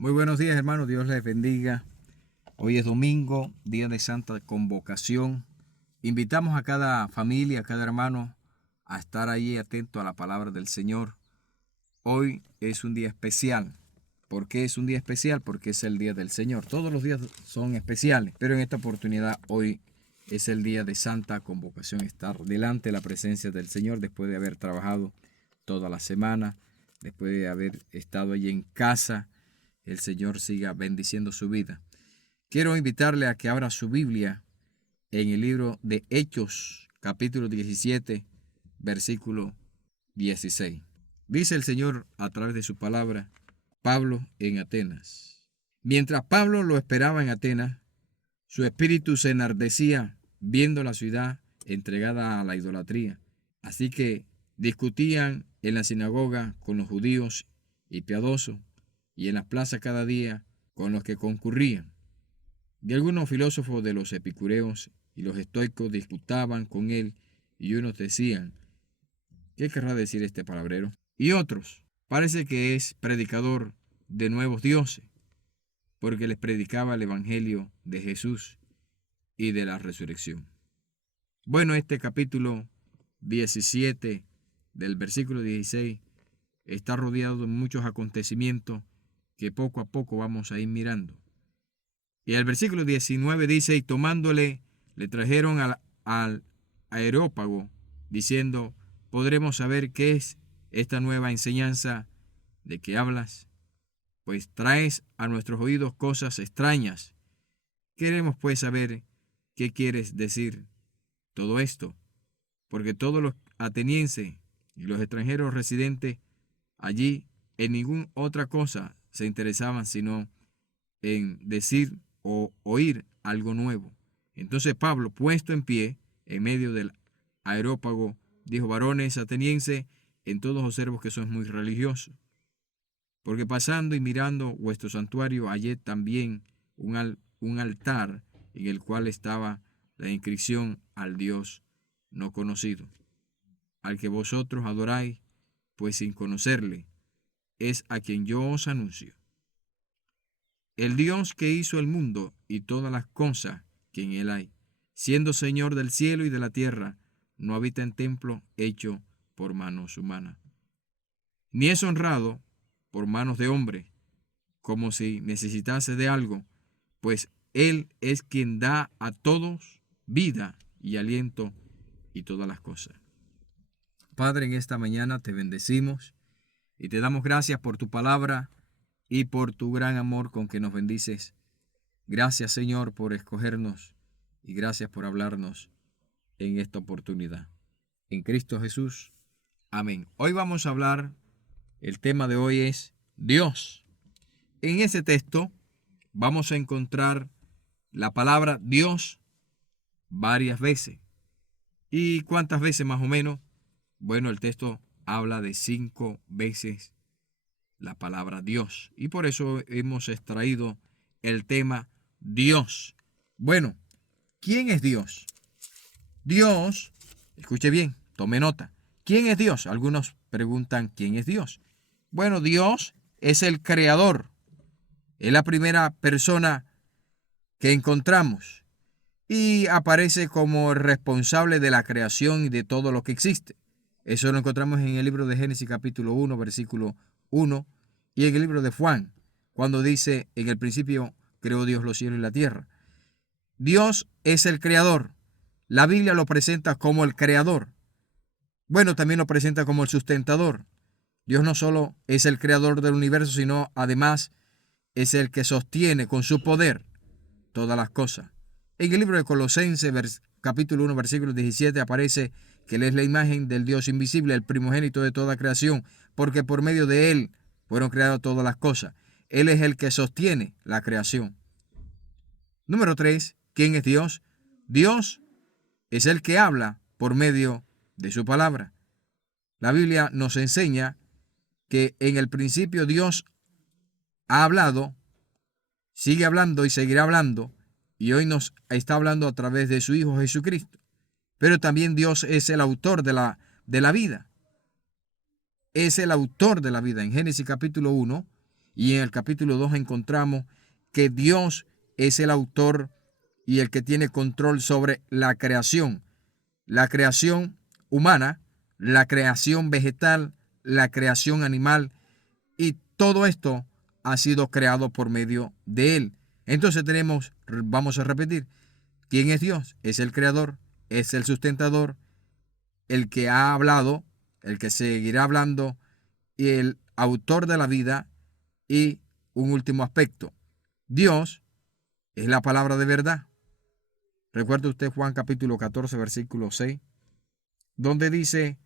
Muy buenos días, hermanos. Dios les bendiga. Hoy es domingo, día de Santa Convocación. Invitamos a cada familia, a cada hermano a estar ahí atento a la palabra del Señor. Hoy es un día especial. ¿Por qué es un día especial? Porque es el día del Señor. Todos los días son especiales, pero en esta oportunidad hoy es el día de Santa Convocación. Estar delante de la presencia del Señor después de haber trabajado toda la semana, después de haber estado allí en casa. El Señor siga bendiciendo su vida. Quiero invitarle a que abra su Biblia en el libro de Hechos, capítulo 17, versículo 16. Dice el Señor a través de su palabra: Pablo en Atenas. Mientras Pablo lo esperaba en Atenas, su espíritu se enardecía viendo la ciudad entregada a la idolatría. Así que discutían en la sinagoga con los judíos y piadosos, y en las plazas cada día con los que concurrían. Y algunos filósofos de los epicureos y los estoicos disputaban con él, y unos decían: ¿qué querrá decir este palabrero? Y otros: parece que es predicador de nuevos dioses, porque les predicaba el evangelio de Jesús y de la resurrección. Bueno, este capítulo 17 del versículo 16 está rodeado de muchos acontecimientos que poco a poco vamos a ir mirando. Y el versículo 19 dice: y tomándole, le trajeron al Areópago, diciendo: ¿podremos saber qué es esta nueva enseñanza de que hablas? Pues traes a nuestros oídos cosas extrañas. Queremos pues saber qué quieres decir todo esto, porque todos los atenienses y los extranjeros residentes allí en ninguna otra cosa se interesaban sino en decir o oír algo nuevo. Entonces Pablo, puesto en pie en medio del Areópago, dijo: varones atenienses, en todos observo que sois muy religiosos, porque pasando y mirando vuestro santuario hallé también un altar en el cual estaba la inscripción al Dios no conocido, al que vosotros adoráis, pues sin conocerle es a quien yo os anuncio. El Dios que hizo el mundo y todas las cosas que en él hay, siendo Señor del cielo y de la tierra, no habita en templo hecho por manos humanas, ni es honrado por manos de hombre, como si necesitase de algo, pues Él es quien da a todos vida y aliento y todas las cosas. Padre, en esta mañana te bendecimos y te damos gracias por tu palabra y por tu gran amor con que nos bendices. Gracias, Señor, por escogernos y gracias por hablarnos en esta oportunidad. En Cristo Jesús. Amén. Hoy vamos a hablar, el tema de hoy es Dios. En ese texto vamos a encontrar la palabra Dios varias veces. ¿Y cuántas veces más o menos? Bueno, el texto habla de 5 veces la palabra Dios. Y por eso hemos extraído el tema Dios. Bueno, ¿quién es Dios? Dios, escuche bien, tome nota. ¿Quién es Dios? Algunos preguntan: ¿quién es Dios? Bueno, Dios es el creador. Es la primera persona que encontramos y aparece como el responsable de la creación y de todo lo que existe. Eso lo encontramos en el libro de Génesis capítulo 1, versículo 1, y en el libro de Juan, cuando dice: en el principio creó Dios los cielos y la tierra. Dios es el creador. La Biblia lo presenta como el creador. Bueno, también lo presenta como el sustentador. Dios no solo es el creador del universo, sino además es el que sostiene con su poder todas las cosas. En el libro de Colosenses, capítulo 1, versículo 17, aparece que Él es la imagen del Dios invisible, el primogénito de toda creación, porque por medio de Él fueron creadas todas las cosas. Él es el que sostiene la creación. Número 3, ¿quién es Dios? Dios es el que habla por medio de su palabra. La Biblia nos enseña que en el principio Dios ha hablado, sigue hablando y seguirá hablando, y hoy nos está hablando a través de su Hijo Jesucristo. Pero también Dios es el autor de la vida. Es el autor de la vida. En Génesis capítulo 1 Y en el capítulo 2 encontramos que Dios es el autor y el que tiene control sobre la creación humana, la creación vegetal, la creación animal, y todo esto ha sido creado por medio de Él. Entonces vamos a repetir, ¿quién es Dios? Es el creador, es el sustentador, el que ha hablado, el que seguirá hablando, y el autor de la vida. Y un último aspecto, Dios es la palabra de verdad. ¿Recuerda usted Juan capítulo 14, versículo 6? Donde dice,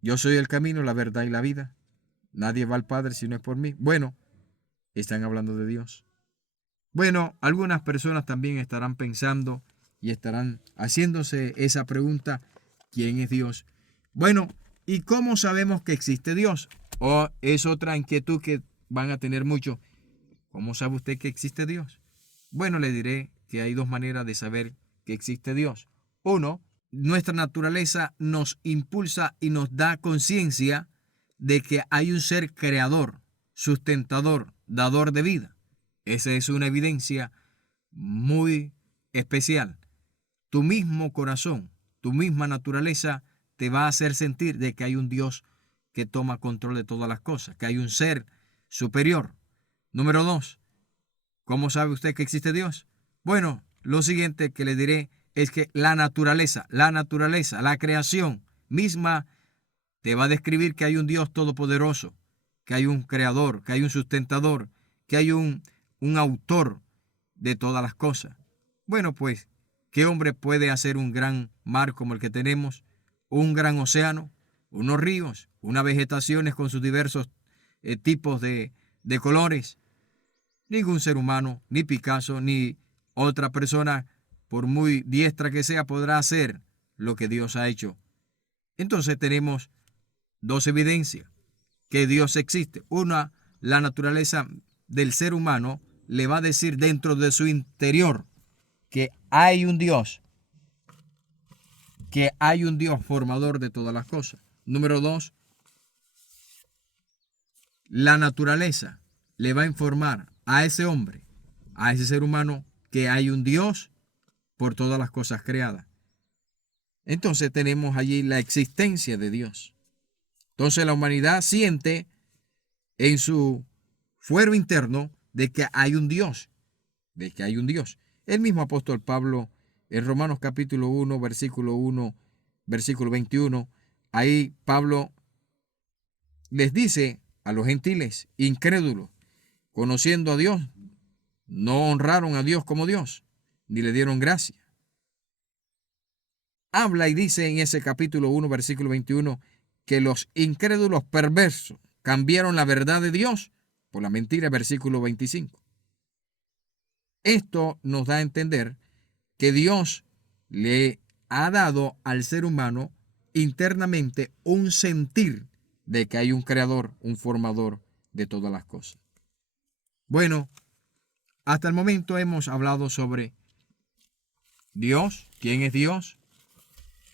yo soy el camino, la verdad y la vida. Nadie va al Padre si no es por mí. Bueno, están hablando de Dios. Bueno, algunas personas también estarán pensando y estarán haciéndose esa pregunta, ¿quién es Dios? Bueno, ¿y cómo sabemos que existe Dios? O es otra inquietud que van a tener muchos. ¿Cómo sabe usted que existe Dios? Bueno, le diré que hay dos maneras de saber que existe Dios. Uno, nuestra naturaleza nos impulsa y nos da conciencia de que hay un ser creador, sustentador, dador de vida. Esa es una evidencia muy especial. Tu mismo corazón, tu misma naturaleza te va a hacer sentir de que hay un Dios que toma control de todas las cosas, que hay un ser superior. Número 2, ¿cómo sabe usted que existe Dios? Bueno, lo siguiente que le diré es que la naturaleza, la creación misma te va a describir que hay un Dios todopoderoso, que hay un creador, que hay un sustentador, que hay un autor de todas las cosas. Bueno, pues, ¿qué hombre puede hacer un gran mar como el que tenemos? Un gran océano, unos ríos, unas vegetaciones con sus diversos tipos de colores. Ningún ser humano, ni Picasso, ni otra persona, por muy diestra que sea, podrá hacer lo que Dios ha hecho. Entonces tenemos dos evidencias que Dios existe. Una, la naturaleza del ser humano le va a decir dentro de su interior que hay un Dios, formador de todas las cosas. Número 2, la naturaleza le va a informar a ese hombre, a ese ser humano, que hay un Dios por todas las cosas creadas. Entonces tenemos allí la existencia de Dios. Entonces la humanidad siente en su fuero interno de que hay un Dios, El mismo apóstol Pablo en Romanos capítulo 1, versículo 21, ahí Pablo les dice a los gentiles incrédulos, conociendo a Dios, no honraron a Dios como Dios, ni le dieron gracia. Habla y dice en ese capítulo 1, versículo 21, que los incrédulos perversos cambiaron la verdad de Dios por la mentira, versículo 25. Esto nos da a entender que Dios le ha dado al ser humano internamente un sentir de que hay un creador, un formador de todas las cosas. Bueno, hasta el momento hemos hablado sobre Dios, quién es Dios,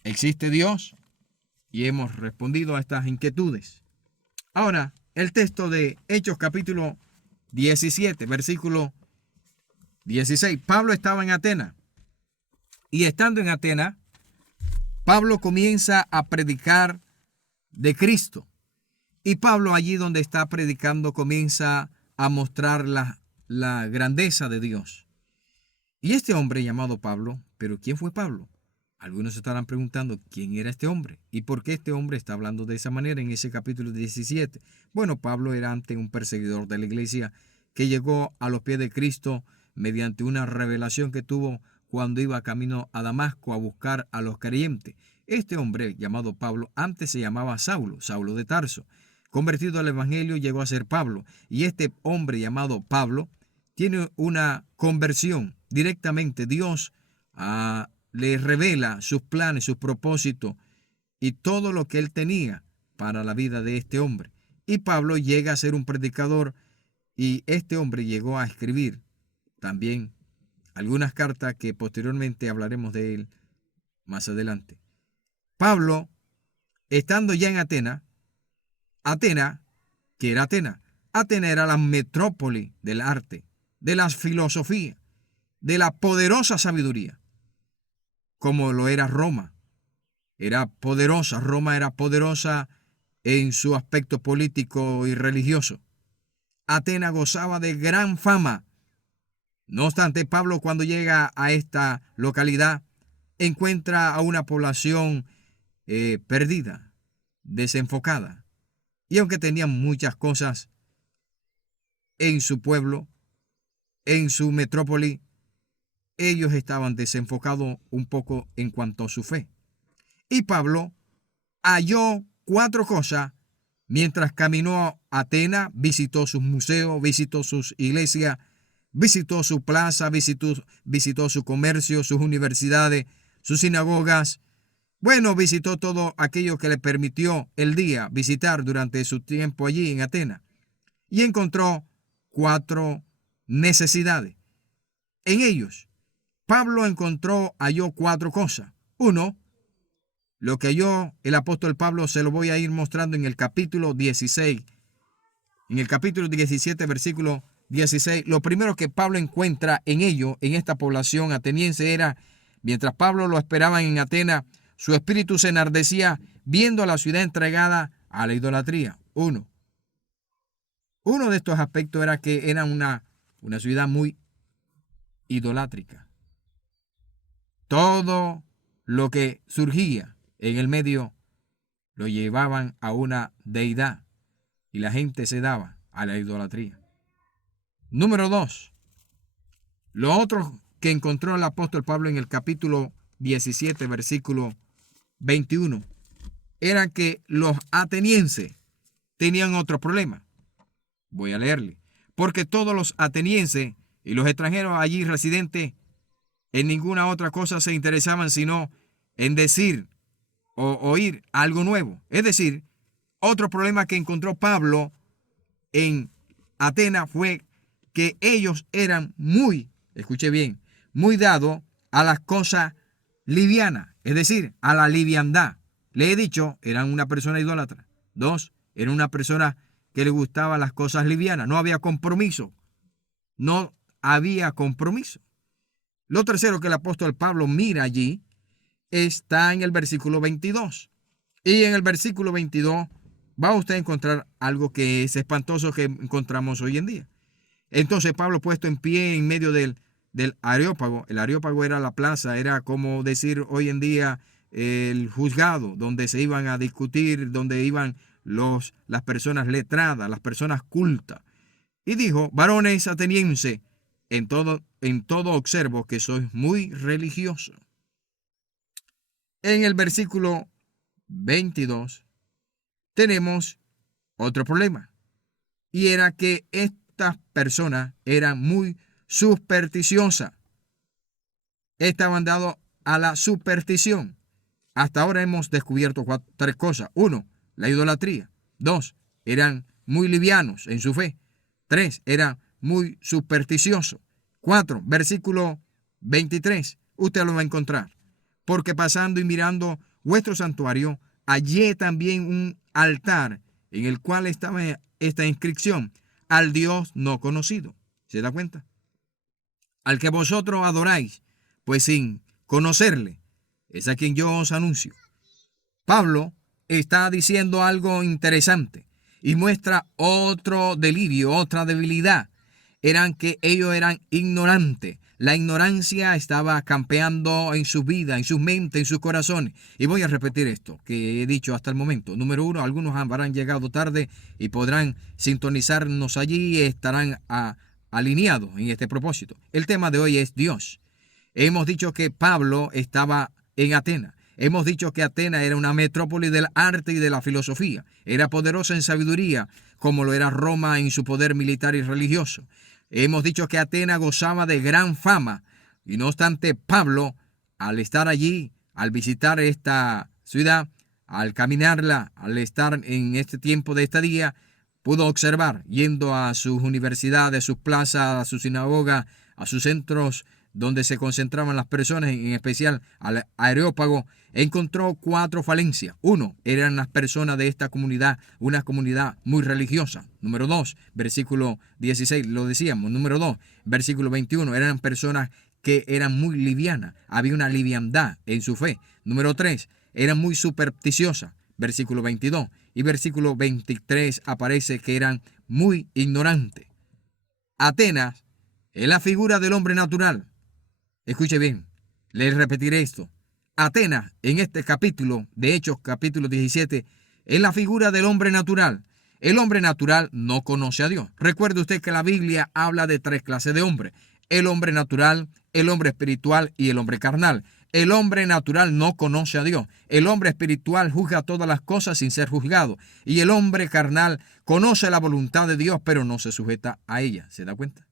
existe Dios, y hemos respondido a estas inquietudes. Ahora, el texto de Hechos capítulo 17, versículo 16. Pablo estaba en Atenas, y estando en Atenas, Pablo comienza a predicar de Cristo. Y Pablo, allí donde está predicando, comienza a mostrar la grandeza de Dios. Y este hombre llamado Pablo, ¿pero quién fue Pablo? Algunos estarán preguntando quién era este hombre y por qué este hombre está hablando de esa manera en ese capítulo 17. Bueno, Pablo era antes un perseguidor de la iglesia que llegó a los pies de Cristo mediante una revelación que tuvo cuando iba camino a Damasco a buscar a los creyentes. Este hombre llamado Pablo antes se llamaba Saulo de Tarso. Convertido al evangelio llegó a ser Pablo, y este hombre llamado Pablo tiene una conversión directamente. Dios le revela sus planes, sus propósitos y todo lo que él tenía para la vida de este hombre. Y Pablo llega a ser un predicador, y este hombre llegó a escribir también algunas cartas que posteriormente hablaremos de él más adelante. Pablo, estando ya en Atenas, que era Atenas, Atenas era la metrópoli del arte, de la filosofía, de la poderosa sabiduría, como lo era Roma. Era poderosa, Roma era poderosa en su aspecto político y religioso. Atenas gozaba de gran fama. No obstante, Pablo, cuando llega a esta localidad, encuentra a una población perdida, desenfocada. Y aunque tenían muchas cosas en su pueblo, en su metrópoli, ellos estaban desenfocados un poco en cuanto a su fe. Y Pablo halló 4 cosas mientras caminó a Atenas, visitó sus museos, visitó sus iglesias, visitó su plaza, visitó su comercio, sus universidades, sus sinagogas. Bueno, visitó todo aquello que le permitió el día visitar durante su tiempo allí en Atenas. Y encontró 4 necesidades. En ellos, Pablo halló 4 cosas. 1, lo que halló el apóstol Pablo se lo voy a ir mostrando en el capítulo 16. En el capítulo 17, versículo 16, lo primero que Pablo encuentra en esta población ateniense era, mientras Pablo lo esperaban en Atenas, su espíritu se enardecía viendo a la ciudad entregada a la idolatría. Uno de estos aspectos era que era una ciudad muy idolátrica. Todo lo que surgía en el medio lo llevaban a una deidad y la gente se daba a la idolatría. Número 2. Lo otro que encontró el apóstol Pablo en el capítulo 17, versículo 21, era que los atenienses tenían otro problema. Voy a leerle. Porque todos los atenienses y los extranjeros allí residentes en ninguna otra cosa se interesaban sino en decir o oír algo nuevo. Es decir, otro problema que encontró Pablo en Atenas fue que ellos eran escuche bien, muy dados a las cosas livianas, es decir, a la liviandad. Le he dicho, eran una persona idólatra. 2, era una persona que le gustaban las cosas livianas. No había compromiso. No había compromiso. Lo tercero que el apóstol Pablo mira allí está en el versículo 22. Y en el versículo 22 va usted a encontrar algo que es espantoso que encontramos hoy en día. Entonces Pablo, puesto en pie en medio del Areópago. El Areópago era la plaza, era como decir hoy en día el juzgado, donde se iban a discutir, donde iban las personas letradas, las personas cultas. Y dijo: varones atenienses, en todo observo que sois muy religiosos. En el versículo 22 tenemos otro problema, y era que estas personas eran muy supersticiosas. Estaban dados a la superstición. Hasta ahora hemos descubierto 3 cosas. 1, la idolatría. 2, eran muy livianos en su fe. 3, eran muy supersticiosos. 4, versículo 23, usted lo va a encontrar. Porque pasando y mirando vuestro santuario, hallé también un altar en el cual estaba esta inscripción: al Dios no conocido. ¿Se da cuenta? Al que vosotros adoráis, pues sin conocerle, es a quien yo os anuncio. Pablo está diciendo algo interesante y muestra otro delirio, otra debilidad. Eran que ellos eran ignorantes. La ignorancia estaba campeando en su vida, en sus mentes, en sus corazones. Y voy a repetir esto que he dicho hasta el momento. Número 1, algunos habrán llegado tarde y podrán sintonizarnos allí y estarán alineados en este propósito. El tema de hoy es Dios. Hemos dicho que Pablo estaba en Atenas. Hemos dicho que Atenas era una metrópoli del arte y de la filosofía. Era poderosa en sabiduría, como lo era Roma en su poder militar y religioso. Hemos dicho que Atenas gozaba de gran fama. Y no obstante, Pablo, al estar allí, al visitar esta ciudad, al caminarla, al estar en este tiempo de estadía, pudo observar, yendo a sus universidades, a sus plazas, a sus sinagogas, a sus centros donde se concentraban las personas, en especial al Areópago, encontró 4 falencias. 1, eran las personas de esta comunidad, una comunidad muy religiosa. Número 2, versículo 16, lo decíamos. Número 2, versículo 21, eran personas que eran muy livianas. Había una liviandad en su fe. Número 3, eran muy supersticiosas. Versículo 22. Y versículo 23 aparece que eran muy ignorantes. Atenas es la figura del hombre natural. Escuche bien, les repetiré esto. Atenas, en este capítulo, de Hechos, capítulo 17, es la figura del hombre natural. El hombre natural no conoce a Dios. Recuerde usted que la Biblia habla de 3 clases de hombres: el hombre natural, el hombre espiritual y el hombre carnal. El hombre natural no conoce a Dios. El hombre espiritual juzga todas las cosas sin ser juzgado. Y el hombre carnal conoce la voluntad de Dios, pero no se sujeta a ella. ¿Se da cuenta?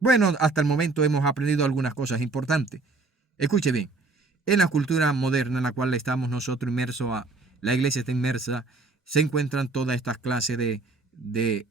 Bueno, hasta el momento hemos aprendido algunas cosas importantes. Escuche bien. En la cultura moderna en la cual estamos nosotros inmersos, la iglesia está inmersa, se encuentran todas estas clases de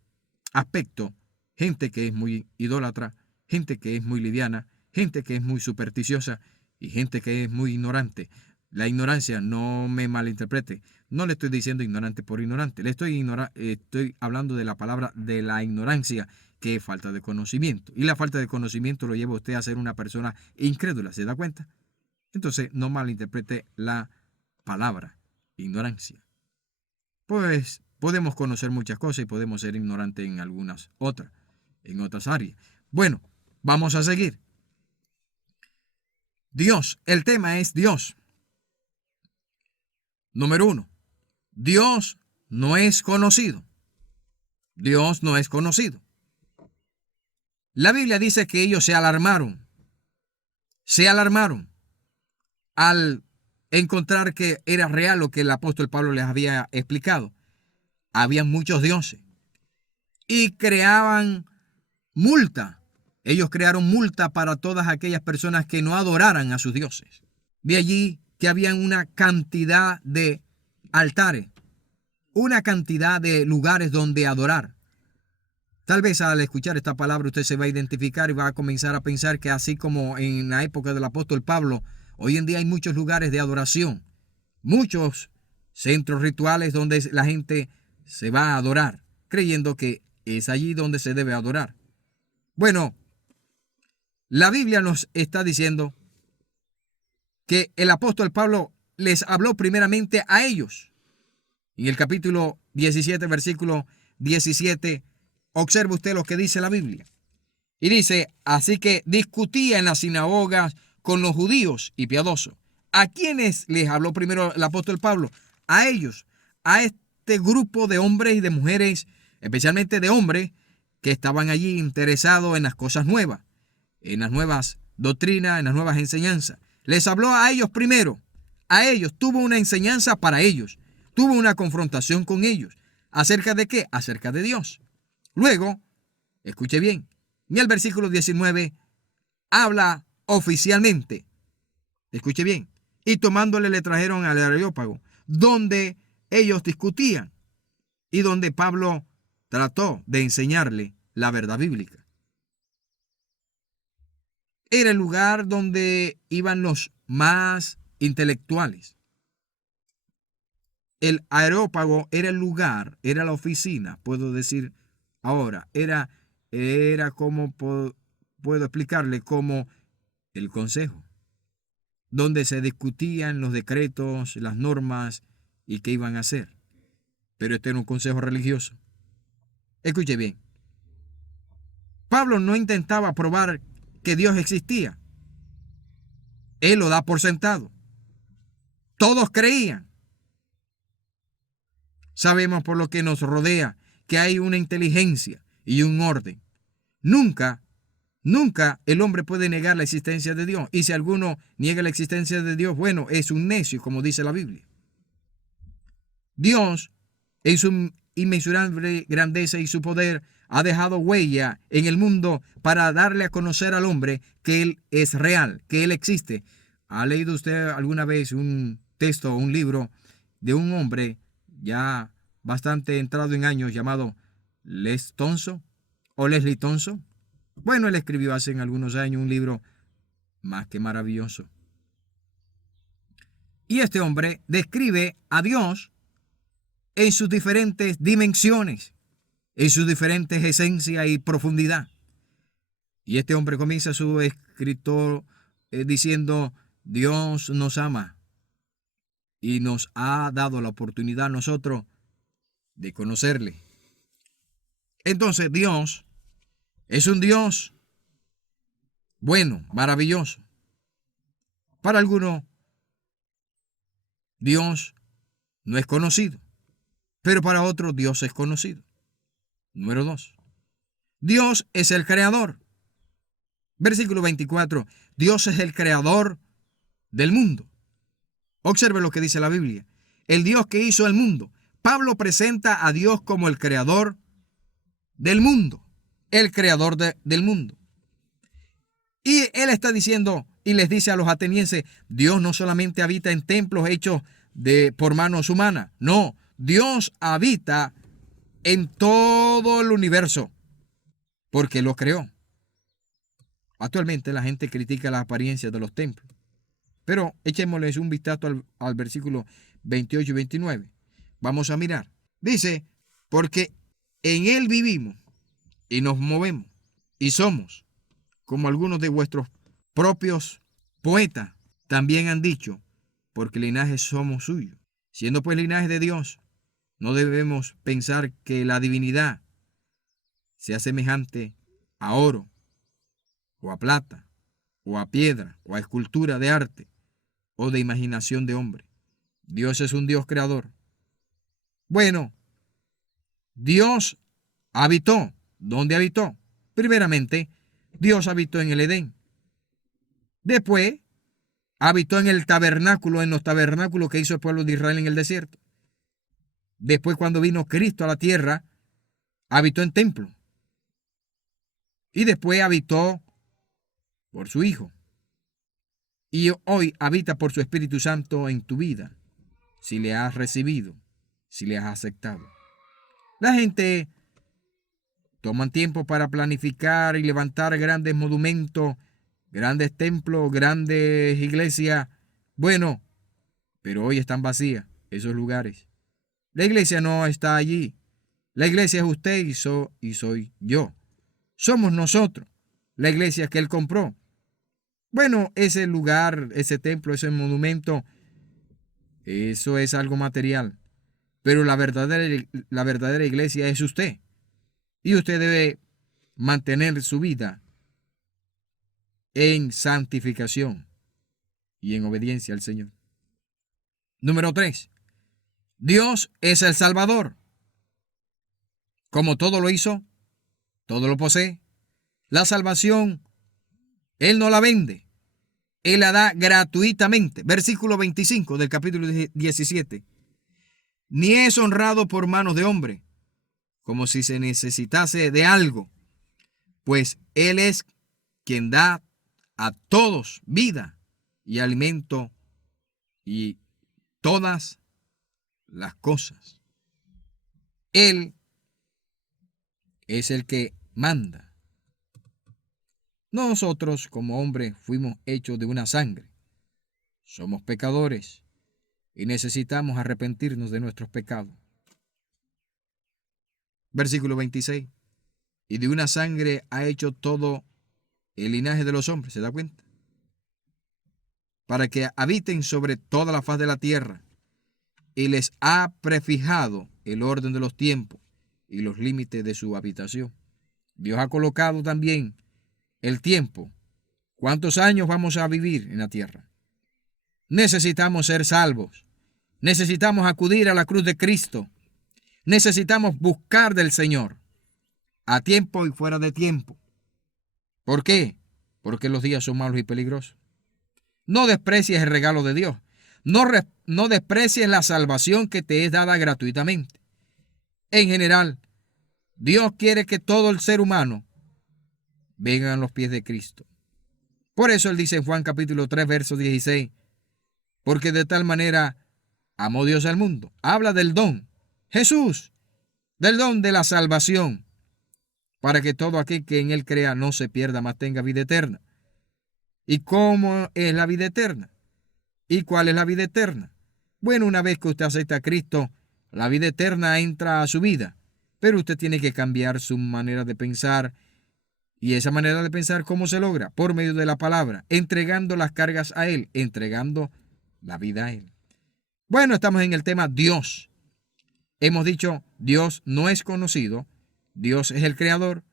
aspectos. Gente que es muy idólatra, gente que es muy liviana, gente que es muy supersticiosa y gente que es muy ignorante. La ignorancia, no me malinterprete, no le estoy diciendo ignorante por ignorante, estoy hablando de la palabra de la ignorancia, que es falta de conocimiento. Y la falta de conocimiento lo lleva a usted a ser una persona incrédula, ¿se da cuenta? Entonces, no malinterprete la palabra ignorancia. Pues podemos conocer muchas cosas y podemos ser ignorantes en algunas otras, en otras áreas. Bueno, vamos a seguir. Dios, el tema es Dios. Número 1, Dios no es conocido. Dios no es conocido. La Biblia dice que ellos se alarmaron al encontrar que era real lo que el apóstol Pablo les había explicado. Había muchos dioses y creaban multa. Ellos crearon multa para todas aquellas personas que no adoraran a sus dioses. De allí que habían una cantidad de altares, una cantidad de lugares donde adorar. Tal vez al escuchar esta palabra usted se va a identificar y va a comenzar a pensar que así como en la época del apóstol Pablo, hoy en día hay muchos lugares de adoración, muchos centros rituales donde la gente se va a adorar, creyendo que es allí donde se debe adorar. Bueno, la Biblia nos está diciendo que el apóstol Pablo les habló primeramente a ellos. En el capítulo 17, versículo 17, observe usted lo que dice la Biblia. Y dice, así que discutía en las sinagogas con los judíos y piadosos. ¿A quiénes les habló primero el apóstol Pablo? A ellos, a este grupo de hombres y de mujeres, especialmente de hombres, que estaban allí interesados en las cosas nuevas, en las nuevas doctrinas, en las nuevas enseñanzas. Les habló a ellos primero. A ellos, tuvo una enseñanza para ellos. Tuvo una confrontación con ellos. ¿Acerca de qué? Acerca de Dios. Luego, escuche bien, en el versículo 19 habla oficialmente. Escuche bien. Y tomándole le trajeron al Areópago, donde ellos discutían y donde Pablo trató de enseñarle la verdad bíblica. Era el lugar donde iban los más intelectuales. El Areópago era el lugar, era la oficina, puedo decir ahora, era como, puedo explicarle, como el consejo, donde se discutían los decretos, las normas y qué iban a hacer. Pero este era un consejo religioso. Escuche bien. Pablo no intentaba probar que Dios existía. Él lo da por sentado. Todos creían. Sabemos por lo que nos rodea que hay una inteligencia y un orden. Nunca el hombre puede negar la existencia de Dios. Y si alguno niega la existencia de Dios, bueno, es un necio, como dice la Biblia. Dios, en su inmensurable grandeza y su poder, ha dejado huella en el mundo para darle a conocer al hombre que Él es real, que Él existe. ¿Ha leído usted alguna vez un texto o un libro de un hombre ya bastante entrado en años llamado Leslie Thompson? Bueno, él escribió hace algunos años un libro más que maravilloso. Y este hombre describe a Dios en sus diferentes dimensiones, en sus diferentes esencias y profundidad. Y este hombre comienza su escritor diciendo, Dios nos ama y nos ha dado la oportunidad a nosotros de conocerle. Entonces Dios es un Dios bueno, maravilloso. Para algunos, Dios no es conocido, pero para otros Dios es conocido. Número 2. Dios es el creador. Versículo 24. Dios es el creador del mundo. Observe lo que dice la Biblia. El Dios que hizo el mundo. Pablo presenta a Dios como el creador del mundo. El creador del mundo. Y él está diciendo y les dice a los atenienses, Dios no solamente habita en templos hechos por manos humanas. No, Dios habita en todo el universo porque lo creó. Actualmente la gente critica las apariencias de los templos. Pero echémosles un vistazo al versículo 28 y 29. Vamos a mirar. Dice, porque en él vivimos y nos movemos y somos, como algunos de vuestros propios poetas también han dicho, porque linaje somos suyos. Siendo pues linaje de Dios, no debemos pensar que la divinidad sea semejante a oro, o a plata, o a piedra, o a escultura de arte, o de imaginación de hombre. Dios es un Dios creador. Bueno, Dios habitó. ¿Dónde habitó? Primeramente, Dios habitó en el Edén. Después, habitó en el tabernáculo, en los tabernáculos que hizo el pueblo de Israel en el desierto. Después, cuando vino Cristo a la tierra, habitó en templo. Y después habitó por su Hijo. Y hoy habita por su Espíritu Santo en tu vida, si le has recibido, si le has aceptado. La gente toma tiempo para planificar y levantar grandes monumentos, grandes templos, grandes iglesias. Bueno, pero hoy están vacías esos lugares. La iglesia no está allí. La iglesia es usted y soy yo. Somos nosotros, la iglesia que él compró. Bueno, ese lugar, ese templo, ese monumento, eso es algo material. Pero la verdadera iglesia es usted. Y usted debe mantener su vida en santificación y en obediencia al Señor. Número 3. Dios es el Salvador. Como todo lo hizo, todo lo posee. La salvación, Él no la vende. Él la da gratuitamente. Versículo 25 del capítulo 17. Ni es honrado por manos de hombre, como si se necesitase de algo, pues Él es quien da a todos vida y alimento y todas las cosas. Él es el que manda. Nosotros como hombres fuimos hechos de una sangre. Somos pecadores y necesitamos arrepentirnos de nuestros pecados. Versículo 26. Y de una sangre ha hecho todo el linaje de los hombres, ¿se da cuenta? Para que habiten sobre toda la faz de la tierra, y les ha prefijado el orden de los tiempos y los límites de su habitación. Dios ha colocado también el tiempo. ¿Cuántos años vamos a vivir en la tierra? Necesitamos ser salvos. Necesitamos acudir a la cruz de Cristo. Necesitamos buscar del Señor, a tiempo y fuera de tiempo. ¿Por qué? Porque los días son malos y peligrosos. No desprecies el regalo de Dios. No desprecies la salvación que te es dada gratuitamente. En general, Dios quiere que todo el ser humano venga a los pies de Cristo. Por eso Él dice en Juan capítulo 3, verso 16, porque de tal manera amó Dios al mundo. Habla del don. Jesús, del don de la salvación. para que todo aquel que en él crea no se pierda, mas tenga vida eterna. ¿Y cómo es la vida eterna? ¿Y cuál es la vida eterna? Bueno, una vez que usted acepta a Cristo, la vida eterna entra a su vida, pero usted tiene que cambiar su manera de pensar. Y esa manera de pensar, ¿cómo se logra? Por medio de la palabra, entregando las cargas a Él, entregando la vida a Él. Bueno, estamos en el tema Dios. Hemos dicho, Dios no es conocido, Dios es el creador,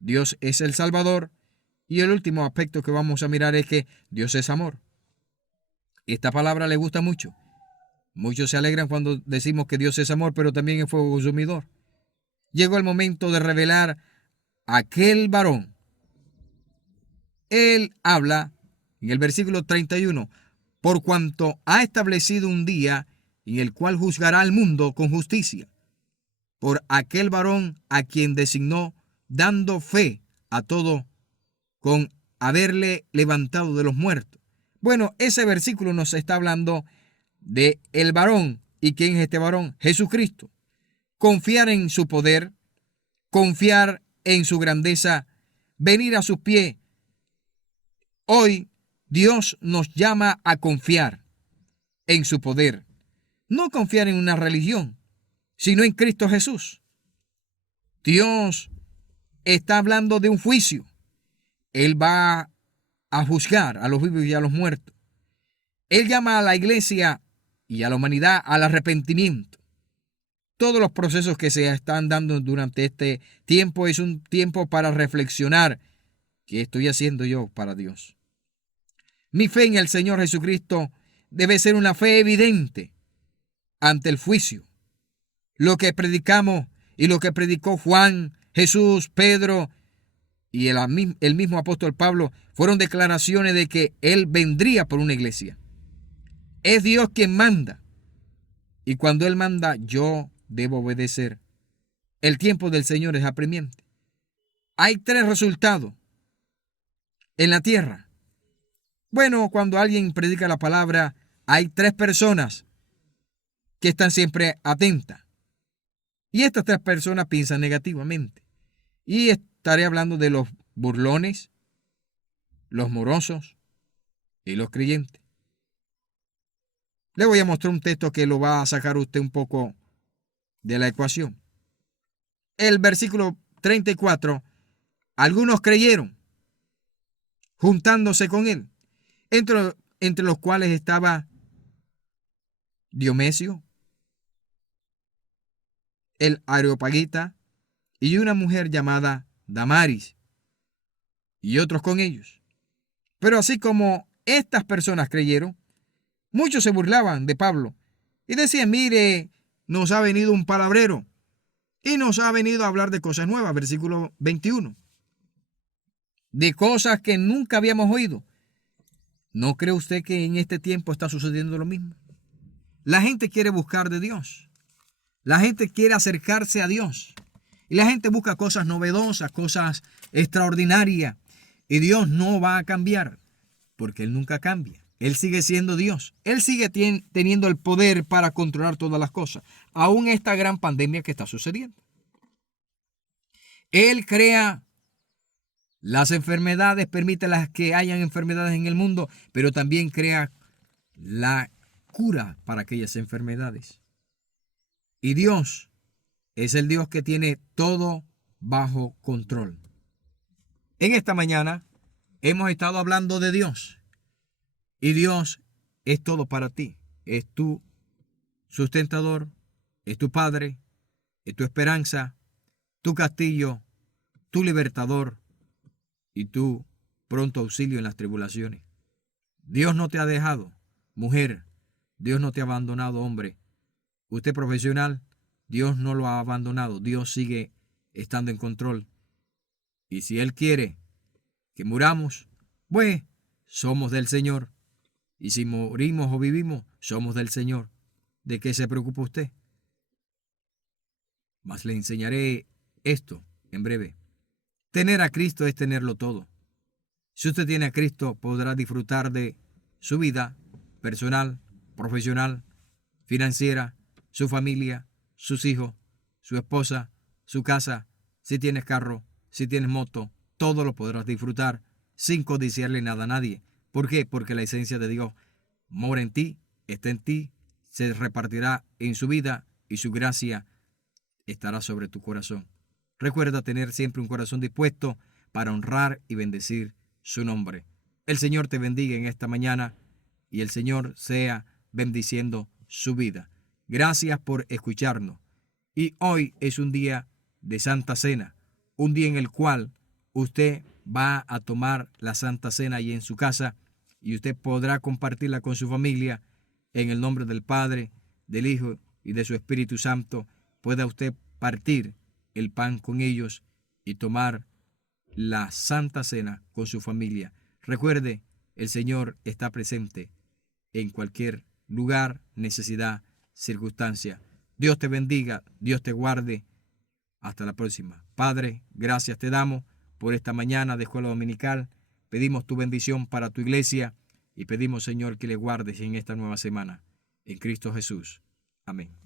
Dios es el salvador, y el último aspecto que vamos a mirar es que Dios es amor. Esta palabra le gusta mucho. Muchos se alegran cuando decimos que Dios es amor, pero también es fuego consumidor. Llegó el momento de revelar a aquel varón. Él habla en el versículo 31, por cuanto ha establecido un día en el cual juzgará al mundo con justicia, por aquel varón a quien designó, dando fe a todo con haberle levantado de los muertos. Bueno, ese versículo nos está hablando de el varón. ¿Y quién es este varón? Jesucristo. Confiar en su poder, confiar en su grandeza, venir a sus pies. Hoy Dios nos llama a confiar en su poder. No confiar en una religión, sino en Cristo Jesús. Dios está hablando de un juicio. Él va a juzgar a los vivos y a los muertos. Él llama a la iglesia y a la humanidad al arrepentimiento. Todos los procesos que se están dando durante este tiempo es un tiempo para reflexionar. ¿Qué estoy haciendo yo para Dios? Mi fe en el Señor Jesucristo debe ser una fe evidente ante el juicio. Lo que predicamos y lo que predicó Juan, Jesús, Pedro y el mismo apóstol Pablo fueron declaraciones de que Él vendría por una iglesia. Es Dios quien manda. Y cuando Él manda, yo debo obedecer. El tiempo del Señor es apremiante. Hay 3 resultados en la tierra. Bueno, cuando alguien predica la palabra, hay 3 personas que están siempre atentas. Y estas 3 personas piensan negativamente. Y estaré hablando de los burlones, los morosos y los creyentes. Le voy a mostrar un texto que lo va a sacar usted un poco de la ecuación. El versículo 34, algunos creyeron, juntándose con él, entre los cuales estaba Dionisio, el Areopagita, y una mujer llamada Damaris, y otros con ellos. Pero así como estas personas creyeron, muchos se burlaban de Pablo y decían, mire, nos ha venido un palabrero y nos ha venido a hablar de cosas nuevas, versículo 21, de cosas que nunca habíamos oído. ¿No cree usted que en este tiempo está sucediendo lo mismo? La gente quiere buscar de Dios. La gente quiere acercarse a Dios. Y la gente busca cosas novedosas, cosas extraordinarias. Y Dios no va a cambiar, porque Él nunca cambia. Él sigue siendo Dios. Él sigue teniendo el poder para controlar todas las cosas. Aún esta gran pandemia que está sucediendo. Él crea las enfermedades, permite las que hayan enfermedades en el mundo, pero también crea la cura para aquellas enfermedades. Y Dios es el Dios que tiene todo bajo control. En esta mañana hemos estado hablando de Dios. Y Dios es todo para ti. Es tu sustentador, es tu Padre, es tu esperanza, tu castillo, tu libertador y tu pronto auxilio en las tribulaciones. Dios no te ha dejado, mujer. Dios no te ha abandonado, hombre. Usted profesional, Dios no lo ha abandonado. Dios sigue estando en control. Y si Él quiere que muramos, pues somos del Señor. Y si morimos o vivimos, somos del Señor. ¿De qué se preocupa usted? Mas le enseñaré esto en breve. Tener a Cristo es tenerlo todo. Si usted tiene a Cristo, podrá disfrutar de su vida personal, profesional, financiera, su familia, sus hijos, su esposa, su casa, si tienes carro, si tienes moto, todo lo podrás disfrutar sin codiciarle nada a nadie. ¿Por qué? Porque la esencia de Dios mora en ti, está en ti, se repartirá en su vida y su gracia estará sobre tu corazón. Recuerda tener siempre un corazón dispuesto para honrar y bendecir su nombre. El Señor te bendiga en esta mañana y el Señor sea bendiciendo su vida. Gracias por escucharnos. Y hoy es un día de Santa Cena, un día en el cual usted va a tomar la Santa Cena ahí en su casa y usted podrá compartirla con su familia en el nombre del Padre, del Hijo y de su Espíritu Santo. Pueda usted partir el pan con ellos y tomar la Santa Cena con su familia. Recuerde, el Señor está presente en cualquier lugar, necesidad, circunstancia. Dios te bendiga, Dios te guarde. Hasta la próxima. Padre, gracias te damos por esta mañana de escuela dominical. Pedimos tu bendición para tu iglesia y pedimos, Señor, que le guardes en esta nueva semana. En Cristo Jesús. Amén.